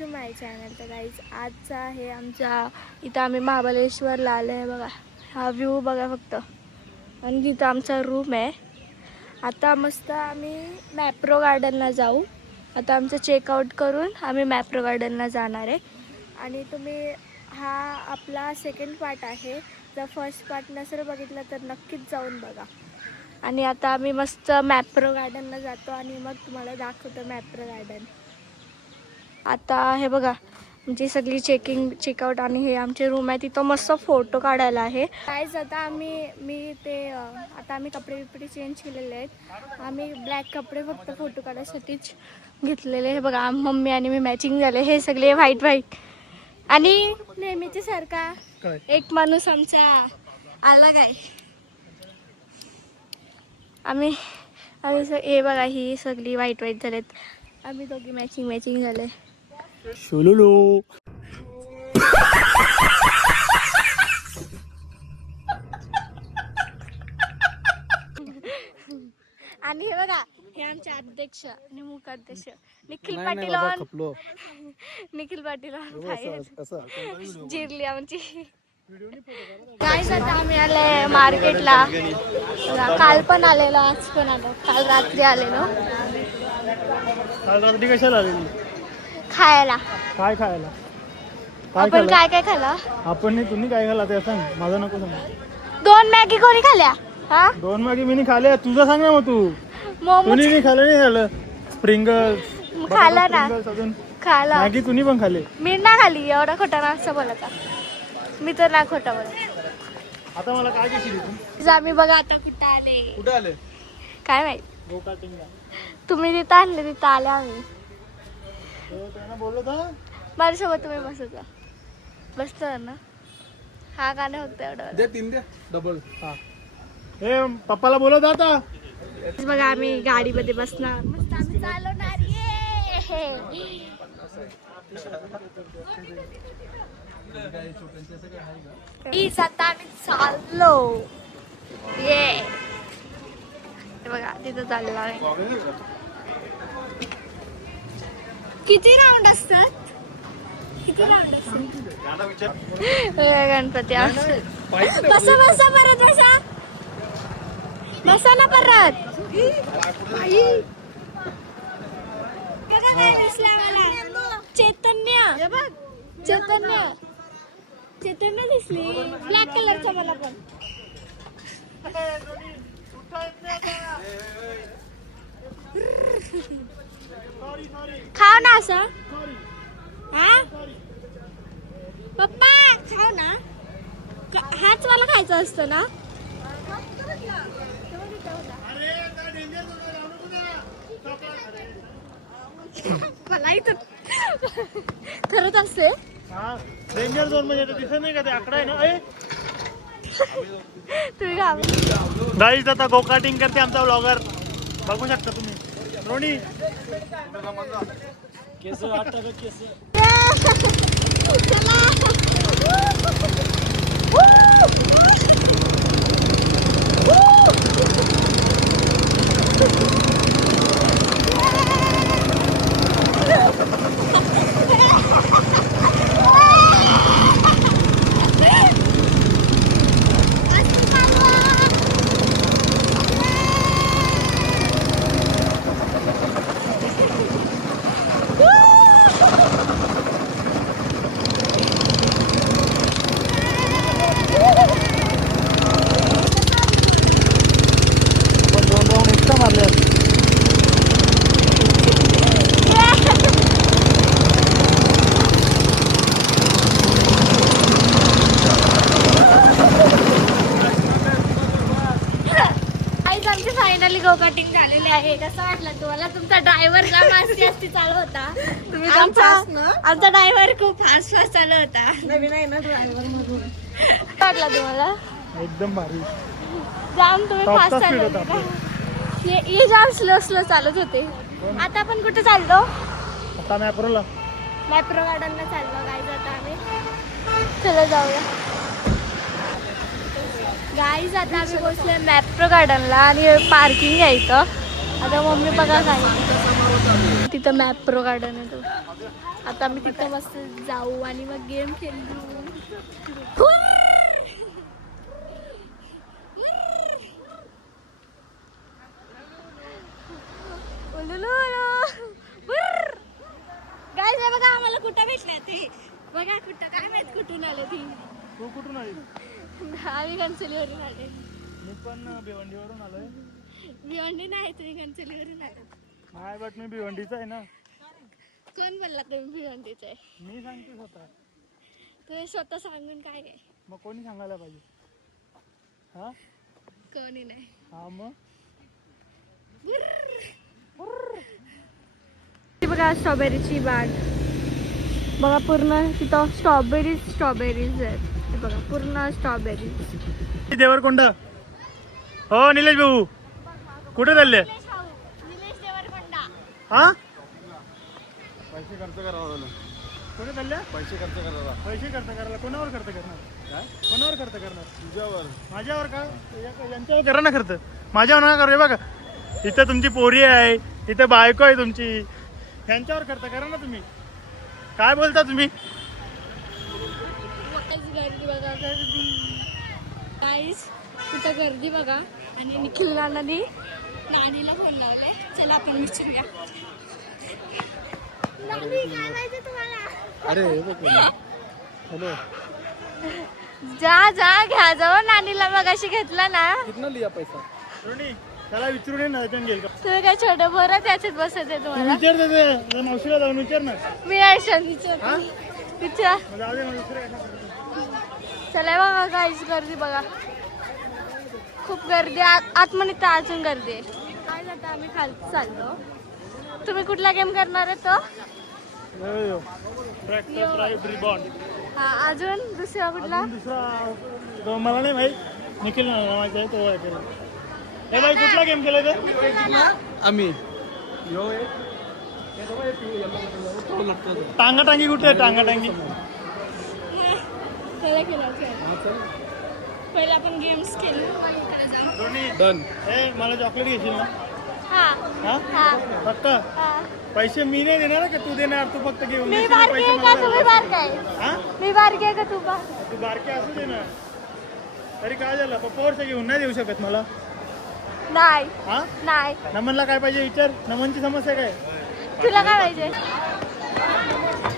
To my channel. तर guys आजचा आहे आमचा इथं आम्ही महाबळेश्वरला आलो आहे. बघा हा व्ह्यू बघा फक्त. आणि तिथं आमचा रूम आहे. आता मस्त आम्ही मॅप्रो गार्डनला जाऊ. आता आमचं चेकआउट करून आम्ही मॅप्रो गार्डनला जाणार आहे. आणि तुम्ही हा आपला सेकंड पार्ट आहे. जर फर्स्ट पार्ट नसेल बघितला तर नक्कीच जाऊन बघा. आणि आता आम्ही मस्त मॅप्रो गार्डनला जातो आणि मग तुम्हाला दाखवतो मॅप्रो गार्डन. आता हे बघा आमची सगळी चेकआउट आणि हे आमचे रूम आहे. तिथं मस्त फोटो काढायला आहे. गाईज आता आता आम्ही कपडे चेंज केलेले आहेत. आम्ही ब्लॅक कपडे फक्त फोटो काढायसाठीच घेतलेले. हे बघा मम्मी आणि मी मॅचिंग झाले. हे सगळे व्हाईट आणि नेहमीच्या सारखा एक माणूस आमचा आला काय. आम्ही हे बघा ही सगळी व्हाईट झालेत. आम्ही दोघी मॅचिंग झाले. शुलुलू. आणि हे बघा हे आमचे अध्यक्ष आणि मुखाध्यक्ष निखिल नाही, पाटील बाबा, ऑन. खपलो. निखिल पाटील ऑन असं जिरली आमची. काय आता आम्ही आले मार्केटला. काल पण आलेलो आज पण आलो. काल रात्री आलेलो काल रात्री कशाला आलेली? खायला. काय खायला? आपण काय काय खाल्लं? आपण नाही, तुम्ही काय खाल्ला ते सांग. माझं नको सांग. 2 मॅगी कोणी खाल्ल्या? हा 2 मॅगी मी नाही खाल्ल्या. तुझं सांग ना. मग तू मोमोज तुम्ही नाही खाल्लं. नाही खाल्लं स्प्रिंगल्स खाल्ला ना. अजून खायला मॅगी तुम्ही पण खाल्ले. मी ना खाली. एवढा खोटा ना असं बोलायचा. मी तर ना खोटा बोलत. आता मला काय कशी तू? आम्ही बघा आता कुठं आले. कुठे आले? काय माहित. गोकाटिंगला. तुम्ही तिथं आणले तिथं आले आम्ही. त्यांना बोललो होता माझ्यासोबत तुम्ही बसता बसतो ना. हा गाणं फक्त एवढं. दे 3 दे डबल. हा हे पप्पाला बोलत आता. बघा आम्ही गाडीमध्ये बसणार. मस्त आम्ही चालवणार. आता आम्ही चाललो. ये बघा तिथं चाललो आहे. किती राऊंड असतात? गणपती बसा बसा परत बसा ना परत. काय दिसलं आम्हाला? चैतन्य दिसली. ब्लॅक कलरचा मला पण. खाव ना असं. हा पप्पा खाव ना. हाच मला खायचा असतो ना. मला इथं खरंच असते. डेंजर झोन म्हणजे दिसत नाही का ते आकडा आहे ना. तुम्ही खाव. गाईज आता गोकाटिंग करते आमचा ब्लॉगर. बघू शकता तुम्ही. रोणी केस वाटतं केस. फायनली गो कटिंग झालेली आहे. कसं वाटलं तुम्हाला? तुमचा ड्रायव्हर जास्ती चालू होता. आमचा ड्रायव्हर खूप फास्ट चालू होता. नवीन आहे ना ड्रायव्हर म्हणून. वाटला तुम्हाला? एकदम भारी. जाम तुम्ही फास्ट चालवत का? हे जाम स्लो चालत होते. आता आपण कुठे चाललो? आता मॅप्रो गार्डनला चाललो. गाईज आता आम्ही चला जाऊया. गाईज आता आम्ही पोहोचलोय मॅप्रो गार्डनला आणि पार्किंग आहे इथं. आता मम्मी बघा काय तिथं मॅप प्रो गार्डन आहे तो. आता आम्ही तिथं मस्त जाऊ आणि मग गेम खेळू. काय नाही बघा आम्हाला कुठं भेटल्या ते बघा कुठं काय माहित कुठून आलं ती. तू कुठून आली? आम्ही घनसोलीवरून आले. मी पण भिवंडीवरून आलोय. भिवंडी नाही तुम्ही घनसोलीवरून आले. नाही बट मी भिवंडीचा आहे ना. कोण बोलला तुम्ही भिवंडीचा आहे? मी सांगते स्वतः. तुम्ही स्वतः सांगून काय आहे? मग कोणी सांगायला पाहिजे? हा कोणी नाही. हा मग बघा स्ट्रॉबेरीची बाग बघा पूर्ण तिथं स्ट्रॉबेरीज आहेत बघा पूर्ण स्ट्रॉबेरीज. देवरकोंडा. हो निलेश भाऊ कुठे चालले? हा पैसे खर्च करावा कुठे चालले? पैसे खर्च करावा. पैसे खर्च करायला कोणावर खर्च करणार? काय कोणावर खर्च करणार? तुझ्यावर. माझ्यावर का? यांच्यावर करा ना खर्च. माझ्यावर नका करू. हे बघा इथं तुमची पोरी आहे, इथं बायको आहे तुमची, यांच्यावर खर्च करा ना तुम्ही. काय बोलता तुम्ही? गर्दी बघा गर्दी गाईस कुठं गर्दी बघा. आणि निखिल नानानी नानीला फोन लावले. चला आपण विचारूया. नानी काय माहिती तुम्हाला? अरे हॅलो जा घ्या जाऊ नानीला मगाशी घेतला ना. कितना लिया पैसा? रोनी त्याला विचारून ये ना त्याच्यानं घेईल का? तुम्ही काय छोटं बोर त्याच्यात बसत आहे तू तुम्हाला. विचार त्याच्या मावशीला जाऊन विचार ना. मी आयशान विचार मला आधी मला दुसरं आहे. चला बघा गाईस गर्दी बघा खूप गर्दी. आतमध्ये तर अजून गर्दी आहे. काय जातं आम्ही खाली चाललो. तुम्ही कुठला गेम करणार आहे तो? Tractor drive rebound. हा अजून दुसरा कुठला? दुसरा तो मला नाही भाई. निखिल नावाचा आहे तो आहे केला. हे भाई कुठला गेम केलाय ते? आम्ही टांगाटांगी कुठे आहे? टांगाटांगी त्याला केलं. पहिले आपण गेम्स खेळू. रोनी डन. हे मला चॉकलेट घेशील ना? हा हा हा फक्त हा. पैसे मी नाही देणार का तू देणार? तू फक्त घेऊन मी देशील, बारकी पैसे आहे का मला तुम्ही द्यायचे. बारका आहे? हा मी बारकी आहे का तू तू बारके असू दे ना. तरी काय झालं? पप्पावरचं घेऊन नाही देऊ शकत मला. नाही हा नाही. नमनला काय पाहिजे विचार. नमनची समस्या काय? तुला काय पाहिजे?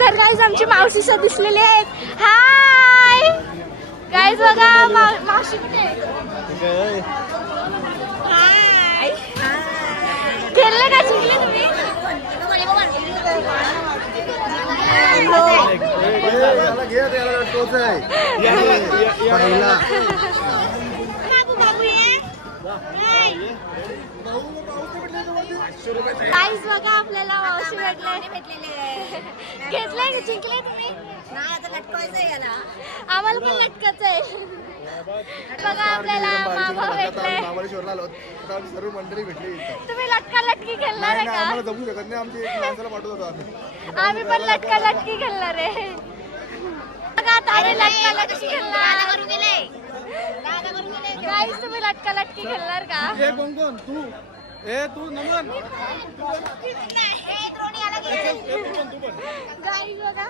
तर गाईज आमची मावशी सर दिसलेली आहेत. हाय गाईज बघा मावशी कुठे आहे? हाय खेळले का? जिंकले तुम्ही? याला घे याला तोच आहे पहिला. गाईज बघा आपल्याला मावशी भेटले. घेतलंय जिंकले तुम्ही? नाही आता लटकवायचंय याला. आम्हाला पण लटकायचं आहे. बघा आपल्याला मामा भेटले. महाबळेश्वरला आलो आता आम्ही सर्व मंडळी भेटली इथं. तुम्ही लटका लटकी खेळणार आहे नाही, का? आम्हाला जमू शकत नाही. आमची एक माणसाला पाठवत होतो आम्ही. आम्ही पण लटका लटकी खेळणार आहे. बघा आता आम्ही लटका लटकी खेळणार. गाईज तुम्ही लटका लटकी खेळणार का? ए कोण तू? ए तू नमन. गाईज बघा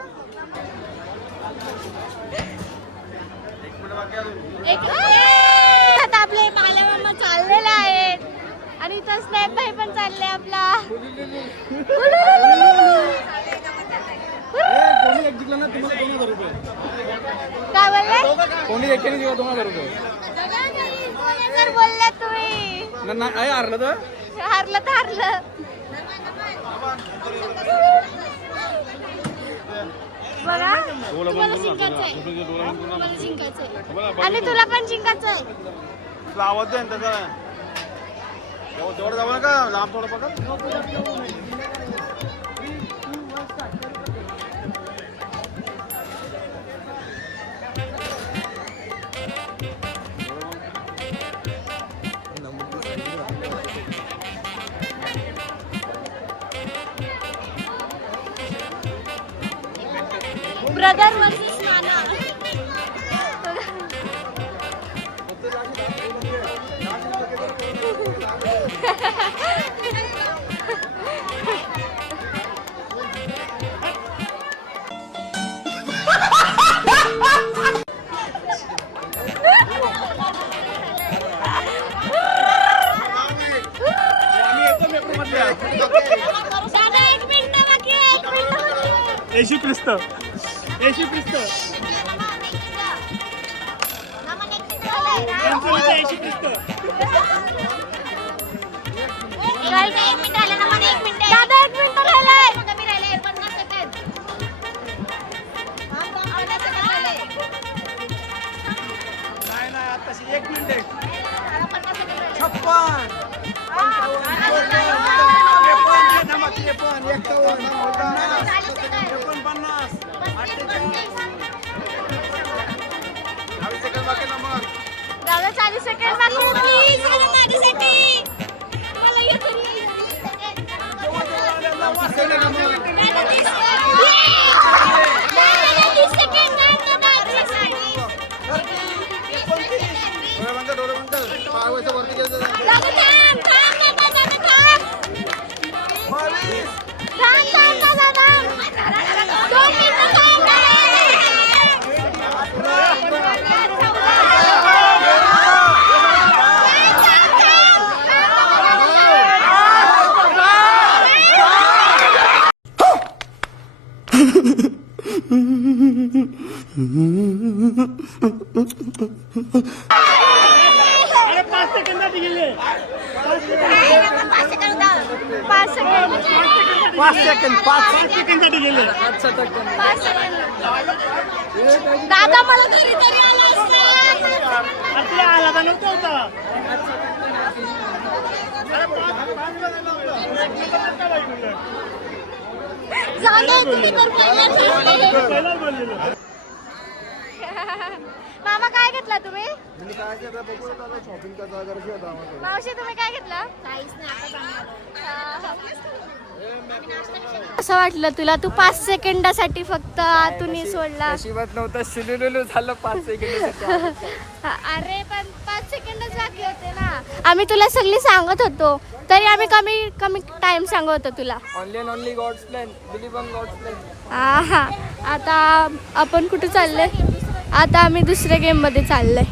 आता आपले माले मामा चाललेले आहेत आणि इथं स्नॅप भाई पण चालले आपला. कोणी एक जिंकला ना तुम्हाला 2000 रुपये. काय बोलले? कोणी एकाने जिंकला 2000 रुपये. जर बोलले तुम्ही नाही हरलं तर हारलं तर हारलं. बघा तुम्हाला जिंकायचंय. तुम्हाला जिंकायचंय आणि तुला पण जिंकायचंय. आवाज द्या ना त्याचा. जवळ जाऊ नका लांब थोडं बघा. ब्रदर वर्सेस नाना. येशू ख्रिस्त येशू ख्रिस्त येशू ख्रिस्त दादा 1 मिनिट राहिलंय. नाही आताशी 1 मिनिट आहे. 40 सेकंद बाकी ना मग. दादा 40 सेकंड बाकी प्लीज माझ्यासाठी. मला येतो डोळे बंद कर. पाय वरती वरती अरे 5 सेकंदात गेले. 5 सेकंड 5 सेकंदात गेले. दादा मला तरी आला असता. आपला आला का नव्हता होता. अरे 5 पहिलाच बोललेलो. मामा काय घेतला तुम्ही? शॉपिंग करता मावशी तुम्ही काय घेतलं? असं वाटलं तुला? तू 5 सेकंदासाठी फक्त आतून सोडला. नशिबात नव्हतं शिलुलुलु झालं 5 सेकंद. अरे पण 5 सेकंदच बाकी होते ना. आम्ही तुला सगळी सांगत होतो तरी आम्ही कमी टाइम सांगत होतो तुला. Only and only God's plan. Believe on God's plan. हा आता आपण कुठे चाललोय? आता आम्ही दुसऱ्या गेम मध्ये चाललोय.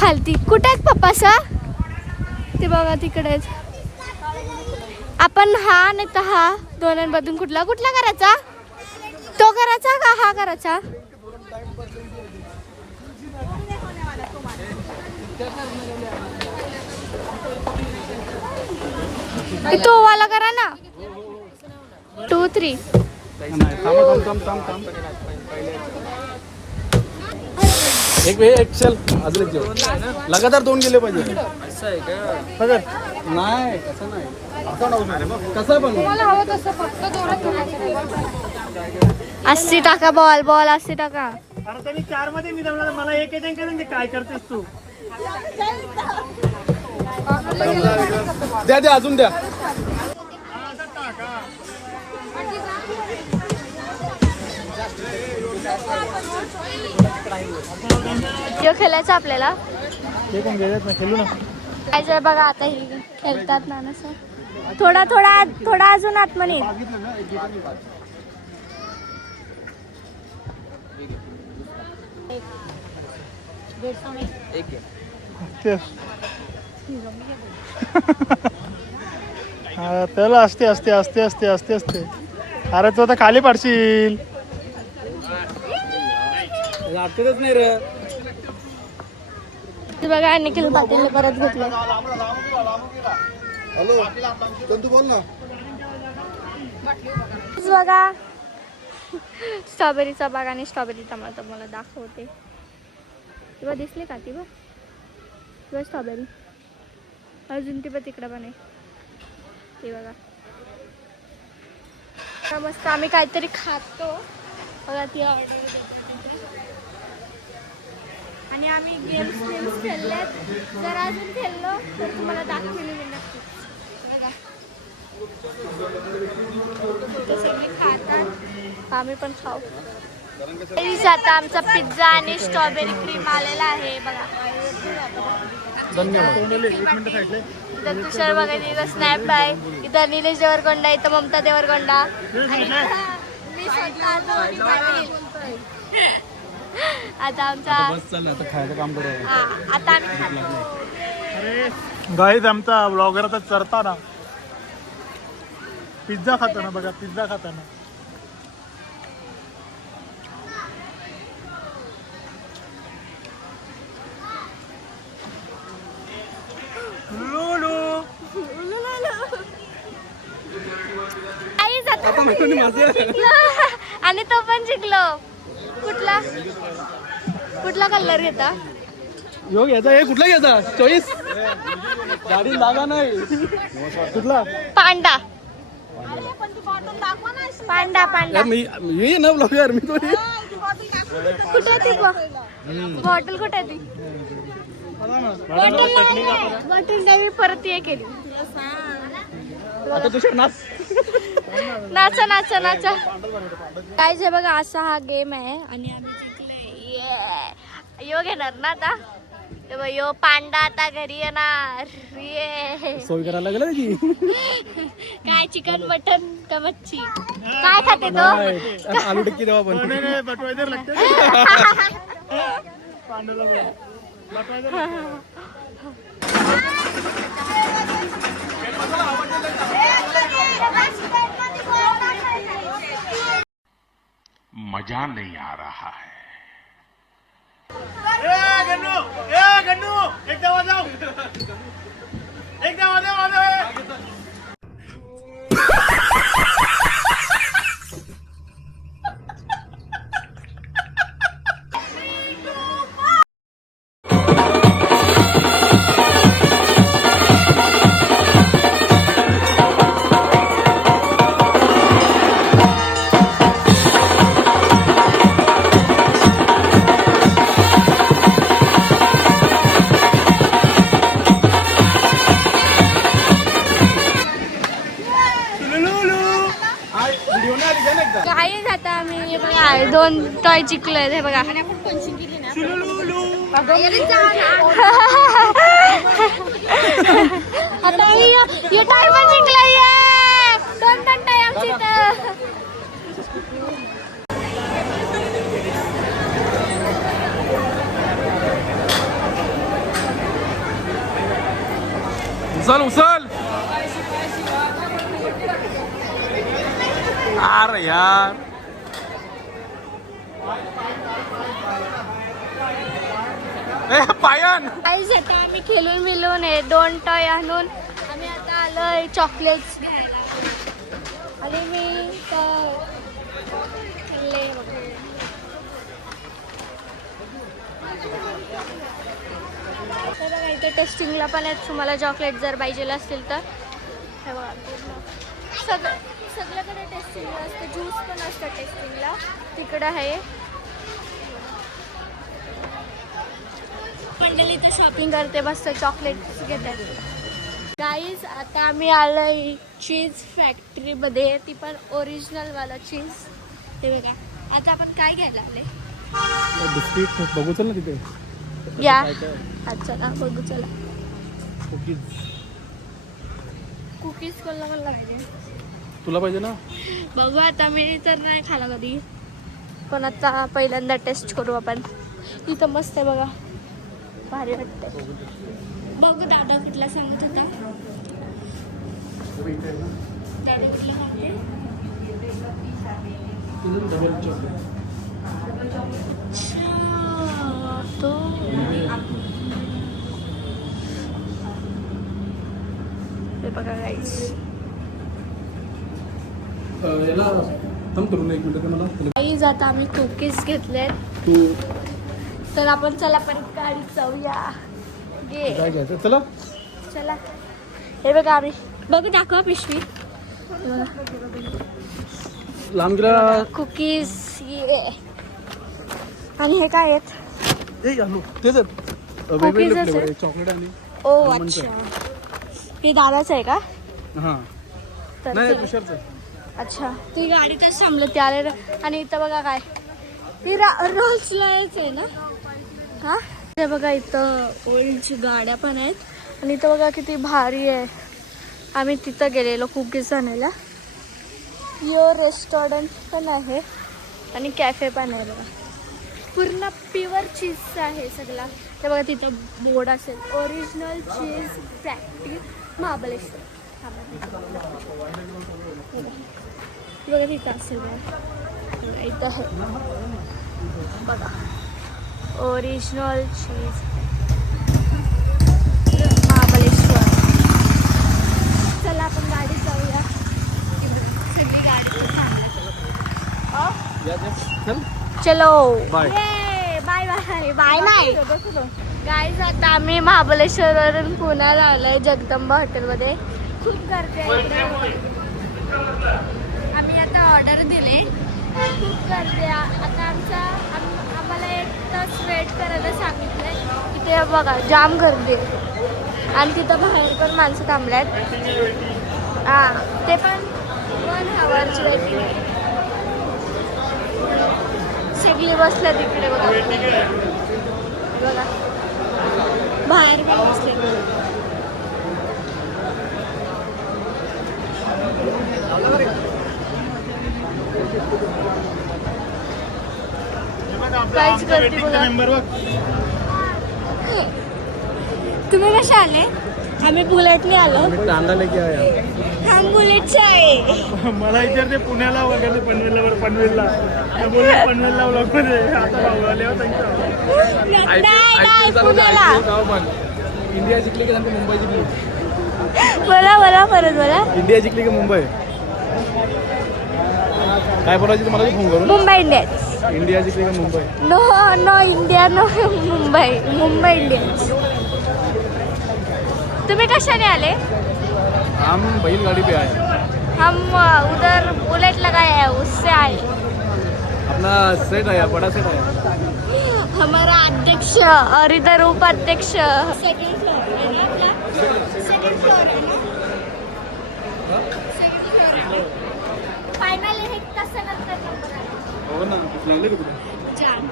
खालती कुठे आहेत पप्पा सा? ते बघा तिकडेच. आपण हा नाही तर हा दोन्हीमधून कुठला करायचा? तो करायचा का हा करायचा? तो वाला करा ना. 2 3 एक चल अजून एक जेवण. लगातार 2 गेले पाहिजे. असं आहे का? नाही असं नाही. असं नव्हतं कसं पण 80 टाका बॉल 80 टाका. अरे त्यांनी 4 मध्ये मी जमला. मला एक येते का ते काय करतेस तू? द्या अजून द्या. जो खेळायचा आपल्याला. ते पण गेलेत ना, खेळू ना. काय जर बघा आता हे खेळतात ना असं. थोडा अजून आतमध्ये. तेच. हा, त्याला असते. अरे तू आता खाली पडशील. आठवतच नाही रे. ते बघा निखिल पाटील परत घेतलं. हॅलो तू बोल ना. बघा स्ट्रॉबेरीचा बाग आणि स्ट्रॉबेरी टमाटर मला दाखवते. तेव्हा दिसले का ती बघ स्ट्रॉबेरी. अजून ती पण तिकडं पण आहे. ते बघा मस्त. आम्ही काहीतरी खातो बघा. ती ऑर्डर आणि आम्ही गेम्स खेळल्यात. जर अजून खेळलो तर तुम्हाला दाखवले मी नक्कीच. बघा सगळे खातात आम्ही पण खाऊ. आता आमचा पिझ्झा आणि स्ट्रॉबेरी क्रीम आलेला आहे बघा. धन्यवाद. एक मिनिट साईडला. इथं तुषार बघा. इथं स्नॅप आहे. इथं निलेश देवरकोंडा. इथं ममता देवरकोंडा. आणि मी स्वतः आता आमचा खायचं काम करू. आता आम्ही खातो. गाईज आमचा ब्लॉगर आता चरताना पिझ्झा खाताना बघा. पिझ्झा खाताना आणि तो पण जिंकलो. कुठला कलर घेता? योग घ्यायचा हे कुठला घ्यायचा चॉईस गाडी लागा नाही कुठला पांडा मी ना ब्लॉग यार मी थोडी कुठे ती बॉटल कुठे ती बॉटल नाही परत हे केली. आता तुझ्या नाच नाचा काय जे बघा असा हा गेम आहे आणि आम्ही जिंकले. यो घेणार ना आता यो पांडा आता घरी येणार. सोय करायला लागलं की काय चिकन मटन का मच्छी काय खाते तो? आलू टिक्की देवा पण बटवायचं लागतं मजा नहीं आ रहा है. गन्नू एकदा वाजव काही आता आम्ही बघा 2 टॉय जिंकलोय हे बघा. आता हे टॉय पण जिंकलोय. 2 टॉय आमची इथं. उचल अरे यार पायन काहीच आता आम्ही खेळून मिळून 2 टॉय आणून आम्ही आता आलोय चॉकलेट्स घ्यायला. आणि मी खाल्ले बघा. तर बघा इथे टेस्टिंगला पण आहेत. तुम्हाला चॉकलेट जर पाहिजे असतील तर हे बघा सगळ्याकडे टेस्टिंगला असतं. ज्यूस पण असतं टेस्टिंगला तिकडं आहे. मंडळी तर शॉपिंग करते मस्त चॉकलेट्स घेतात. गाईज आता आम्ही आलोय चीज फॅक्टरीमध्ये. ती पण ओरिजिनलवाला चीज. हे बघा आता आपण काय घ्यायला आले बिस्किट बघू चल ना तिथे या. अच्छा ना बघू चला. कुकीज कोणला पाहिजे तुला पाहिजे ना बघू. आता मी तर नाही खाला कधी पण आता पहिल्यांदा टेस्ट करू आपण. इथं मस्त आहे बघा भारी वाटते. बघू दादा कुठला सांगत होता. दादा कुठला सांगते तो हे बघा गाईस. याला थांब करून 1 मिनिट मला गाईज आता आम्ही कुकीज घेतलेत. तू तर आपण चला परत गाडी जाऊया. घे काय घ्यायचं चला चला. हे बघा आम्ही बघू दाखवा पिशवी. लांब गेला कुकीज आणि हे काय आहेत तेच Cookies वेगवेगळे असेल. फ्लेवर चॉकलेट आणि ओ अच्छा हे दादाचं आहे का? हां तर नाही ते- तुषारचं अच्छा ती गाडीतच थांबलं त्याला. आणि इथं बघा काय ही रोल्स रॉयस आहे ना. हा ते बघा इथं ओल्डची गाड्या पण आहेत. आणि इथं बघा किती भारी आहे. आम्ही तिथं गेलेलो कुकीज आणायला. यो रेस्टॉरंट पण आहे आणि कॅफे पण आहे बघा. पूर्ण प्युअर चीज आहे सगळा. ते बघा तिथं बोर्ड असेल ओरिजिनल चीज फॅक्टरी महाबळेश्वर. बघा तिथं असेल बघा इथं आहे बघा ओरिजिनल चीज महाबळेश्वर. चला आपण गाडी जाऊया. सगळी गाडी चलो बाय. बाय बाय बाय नाही गाईज. आता आम्ही महाबळेश्वरवरून पुण्याला आलोय जगदंबा हॉटेलमध्ये. खूप गर्दी आहे इकडे. आम्ही आता ऑर्डर दिले. खूप गर्दी आहे. आता आम्हाला 1 तास वेट करायला सांगितलंय. तिथे बघा जाम गर्दी आहे आणि तिथं बाहेर पण माणसं थांबल्यात. हां ते पण 1 आवरची वेटिंग आहे. सगळी बसल्या तिकडे बघा बघा बाहेर पण बसले. काहीच गर्दी बघा. तुम्ही कसे आले? आम्ही बुलेटने आलो. हम बुलेटचे आहे. मला विचारते पुण्याला वगैरे पनवेलला पनवेलला ब्लॉगमध्ये आता भाऊ नाही पुण्याला. इंडिया जिंकली की नंतर मुंबई जिंकली. बोला परत बोला. इंडिया जिंकली की मुंबई? काय बोलायची तुम्हाला फोन करून? मुंबई इंडियन्स. इंडिया जिंकली का Mumbai? No India no Mumbai Indians. तुम्ही कशाने आले? हम बैलगाड़ी पे आए. हम उधर बुलेट लगाए हैं उससे आए. अपना सेट है, बड़ा सेट है. हमारा अध्यक्ष और इधर उपाध्यक्ष. सेकंड फ्लोर है ना आपला? सेकंड फ्लोर है ना? सेकंड फ्लोर है ना? फायनल हे कसं नंतर नंबर आहे. हो ना, लागले का तुला? जाम.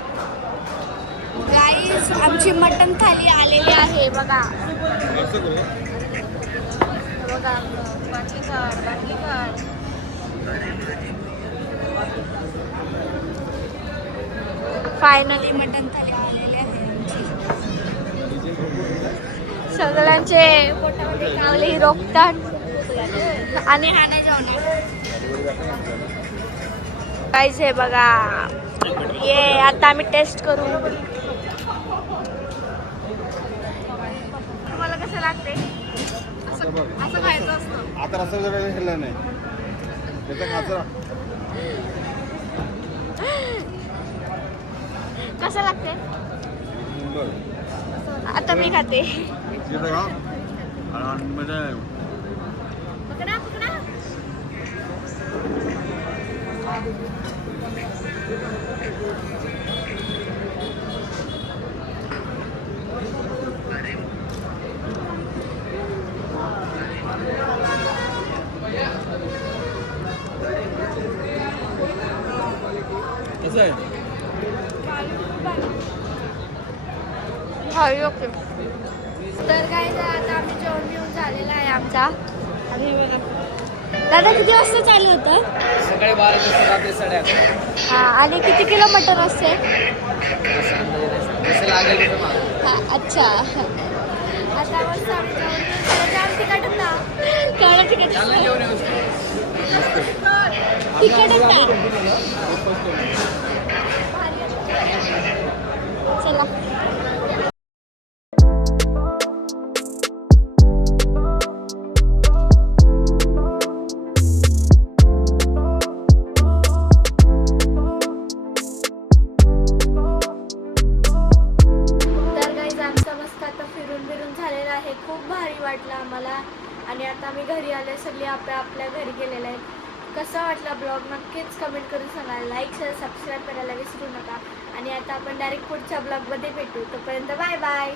गाईज आमची मटण थाली आलेली आहे बघा. बघा बाटली काढ. फायनली मटण थाली आलेली आहे आमची. सगळ्यांचे पोटामध्ये कावले रोखतात आणि हा नाही जेवणार. काहीच आहे बघा. ये आता आम्ही टेस्ट करू. तुम्हाला कसं लागते? असं खायचं असतं. आता रस्ता काही खेळलं नाही त्याचा खाचा. कसं लागते? आता मी खाते. पकडा. कसं आहे? ओके. तर काय आता आम्ही जेवण घेऊन झालेला आहे आमचा. आणि दादा किती वाजता चालू होतं? सकाळी 12 ते रात्री 8:30. हां आणि किती किलो मटन असते? जसं लागेल तसं मागं. हां अच्छा. आता मस्त आम्ही जेवण घेऊन झालं. जाम तिखट होता. केवढं तिखट चाललं असतं? जेवण व्यवस्थित. तिखट होता. चला. झालेला आहे. खूप भारी वाटलं आम्हाला. आणि आता आम्ही घरी आले. सगळे आपल्या घरी गेलेले आहेत. कसा वाटला ब्लॉग नक्कीच कमेंट करून सांगा. लाईक शेअर सबस्क्राईब करायला विसरू नका. आणि आता आपण डायरेक्ट पुढच्या ब्लॉगमध्ये भेटू. तोपर्यंत बाय बाय.